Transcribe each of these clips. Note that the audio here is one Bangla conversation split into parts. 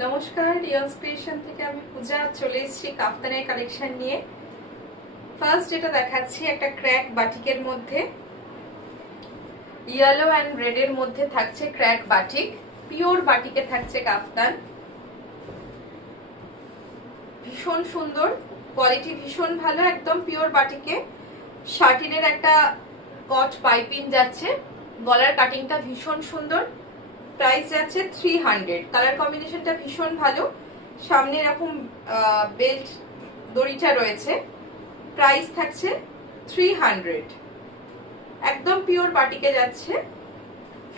নমস্কার, রিয়ালস ক্রিয়েশন থেকে আমি পূজা চলে এসেছি কাফতানের কালেকশন নিয়ে। ফার্স্ট যেটা দেখাচ্ছি একটা ক্র্যাক বাটিকের মধ্যে, ইয়েলো অ্যান্ড রেড এর মধ্যে থাকছে ক্র্যাক বাটিক, পিওর বাটিকে থাকছে কাফতান। ভীষণ সুন্দর, কোয়ালিটি ভীষণ ভালো, একদম পিওর বাটিকে। শার্টিনের একটা কট পাইপিং যাচ্ছে, গলার কাটিংটা ভীষণ সুন্দর। প্রাইস যাচ্ছে 300। কালার কম্বিনেশনটা ভীষণ ভালো, সামনে এরকম বেল্ট দড়িটা রয়েছে। প্রাইস থাকছে 300, একদম পিওর বাটিকে যাচ্ছে।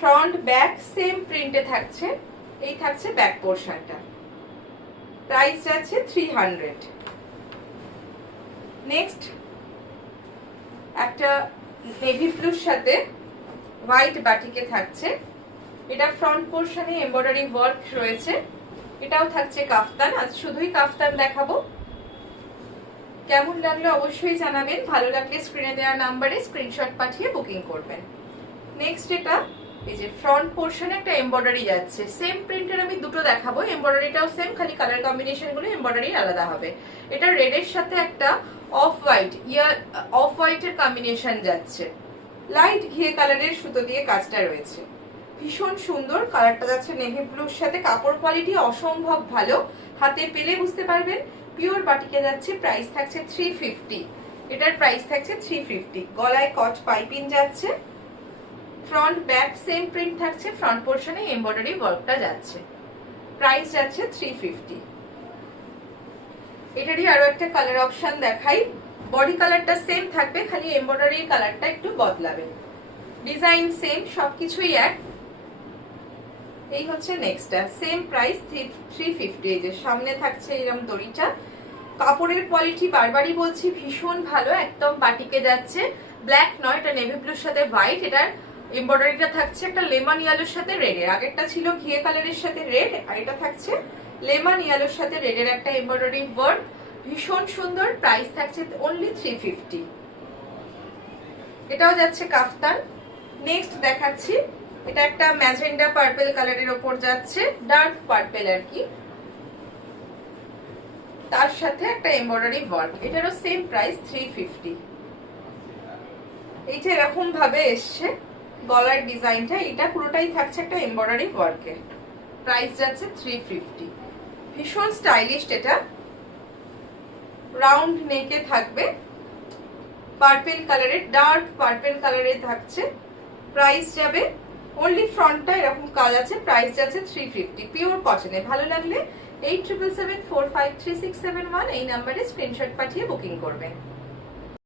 ফ্রন্ট ব্যাক সেম প্রিন্টে থাকছে, এই থাকছে ব্যাক পোর্শনটা। প্রাইস যাচ্ছে 300। নেক্সট একটা নেভি ব্লুর সাথে হোয়াইট বাটিকে থাকছে, এটা ফ্রন্ট পোর্শনে এমব্রয়ডারি ওয়ার্ক রয়েছে। এটাও থাকছে কাফতান। আজ শুধুই কাফতান দেখাবো। কেমন লাগলো অবশ্যই জানাবেন, ভালো লাগলে স্ক্রিনে দেওয়া নাম্বারে স্ক্রিনশট পাঠিয়ে বুকিং করবেন। নেক্সট এটা এই যে ফ্রন্ট পোর্শনে একটা এমব্রয়ডারি যাচ্ছে, সেম প্রিন্টের আমি দুটো দেখাবো। এমব্রয়ডারিটাও সেম, খালি কালার কম্বিনেশন গুলো এমব্রয়ডারি আলাদা হবে। এটা রেড এর সাথে একটা অফ হোয়াইট এর কম্বিনেশন যাচ্ছে, লাইট ঘিয়ে কালারের সুতো দিয়ে কাজটা রয়েছে। ভীষণ সুন্দর কালারটা যাচ্ছে নেভি ব্লুর সাথে। কাপড় কোয়ালিটি অসম্ভব ভালো, হাতে পেলে বুঝতে পারবেন পিওর বাটিকে যাচ্ছে। প্রাইস থাকছে 350, এটার প্রাইস থাকছে 350। গলায় কট পাইপিং যাচ্ছে, ফ্রন্ট ব্যাক সেম প্রিন্ট থাকছে, ফ্রন্ট পোর্শনে এমব্রয়ডারি ওয়ার্কটা যাচ্ছে। প্রাইস যাচ্ছে 350। এটারই আরো একটা কালার অপশন দেখাই। বডি কালারটা সেম থাকবে, খালি এমব্রয়ডারি কালারটা একটু বদলাবে। ডিজাইন সেম, সবকিছুই এক। এই হচ্ছে নেক্সটটা, সেম প্রাইস 350। এই যে সামনে থাকছে এরকম দড়িটা। কাপড়ের কোয়ালিটি বারবারই বলছি ভীষণ ভালো, একদম বাটিকে যাচ্ছে। ব্ল্যাক নয়, এটা নেভি ব্লুর সাথে হোয়াইট। এটার এমব্রয়ডারিটা থাকছে একটা লেমন ইয়েলোর সাথে রেড এর, আগেরটা ছিল ঘিয়ে কালারের সাথে রেড, আর এটা থাকছে লেমন ইয়েলোর সাথে রেড এর একটা এমব্রয়ডারি ওয়ার্ক। ভীষণ সুন্দর। প্রাইস থাকছে অনলি 350। এটাও যাচ্ছে কাফতান। নেক্সট দেখাচ্ছি, এটা একটা ম্যাজেন্ডা পার্পল কালারের ওপর যাচ্ছে, ডার্ক পার্পল আর কি, তার সাথে একটা এমব্রয়ডারি ওয়ার্ক। এটারও সেম প্রাইস 350। এইটা এরকম ভাবে এসছে গলার ডিজাইনটা, এটা পুরোটাই থাকছে একটা এমব্রয়ডারি ওয়ার্কের। প্রাইস যাচ্ছে 350। ভীষণ স্টাইলিশ, এটা রাউন্ড নেকে থাকবে, পার্পল কালারের, ডার্ক পার্পল কালারের থাকছে। প্রাইস যাবে অনলি, ফ্রন্টটা এরকম কাজ আছে। প্রাইস যাচ্ছে 350, পিওর কটনে। ভালো লাগলে 8777453671 এই নাম্বারে স্ক্রিনশট পাঠিয়ে বুকিং করবেন।